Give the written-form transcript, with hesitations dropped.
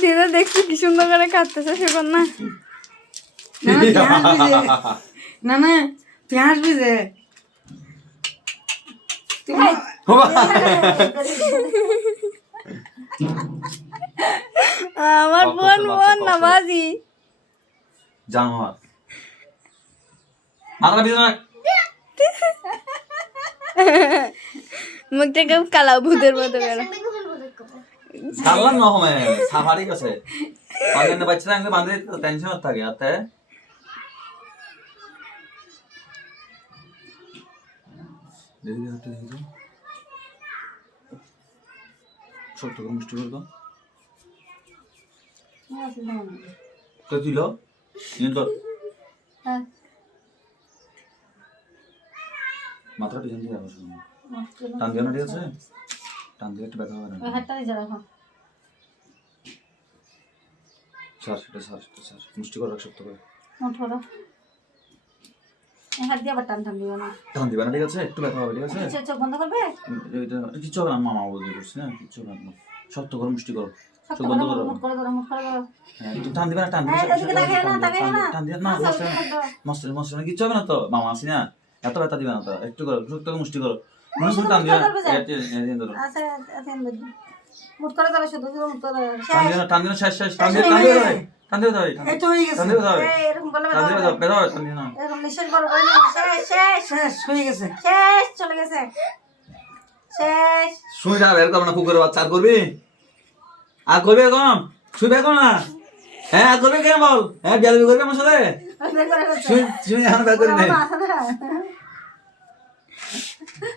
দিদা দেখছি কি সুন্দর করে কাটতেছে সেখন না না না তুই হাসবি যে আমার বোন বোন না বাজি জানোয়ার মাথা দিছ না মুখটা কেউ কালা ভূতের মতো করে সারলাম না হবে সাফারি গেছে অন্য বাচ্চারা আমাকে বাঁধে টেনশন থাকে আতে দেখি দেখি ছোট্ট করে মিষ্টি করে দাও তো দিল কিন্তু মাত্রা পিছন দিয়ে যাবো শুনুন টান দিয়ে না ঠিক আছে টান দিয়ে একটু ব্যথা হবে না স্যার সেটা স্যার মিষ্টি করে রাখ শক্ত করে টান দিবে না ঠিক আছে একটু ব্যথা হবে ঠিক আছে কিচ্ছু হবে না মামা বলে করছি না কিচ্ছু হবে না শক্ত করো মিষ্টি করো চোখ বন্ধ করো হ্যাঁ একটু টান দিবে না টান দিবে টান দিয়ে না মশলা কিচ্ছু হবে না তো মামা আসি না এত ব্যথা দিবে না তো একটু করো শক্ত করে মিষ্টি করো টান দিবে টান দিবে শেষ টান দিয়ে টান দিয়ে দাও এই তো হয়ে গেছে টান দিয়ে দাও টান দিয়ে দাও বেদাও টান দিয়ে না শেষ হয়ে গেছে শুই যা বের করো না কুকুরের বাচ্চা আর করবি আর করবি এখন শুই বের করো না হ্যাঁ আর করবি কেন বল হ্যাঁ বিয়াদবি করবি আমার সাথে শুই এখন বের করি নাই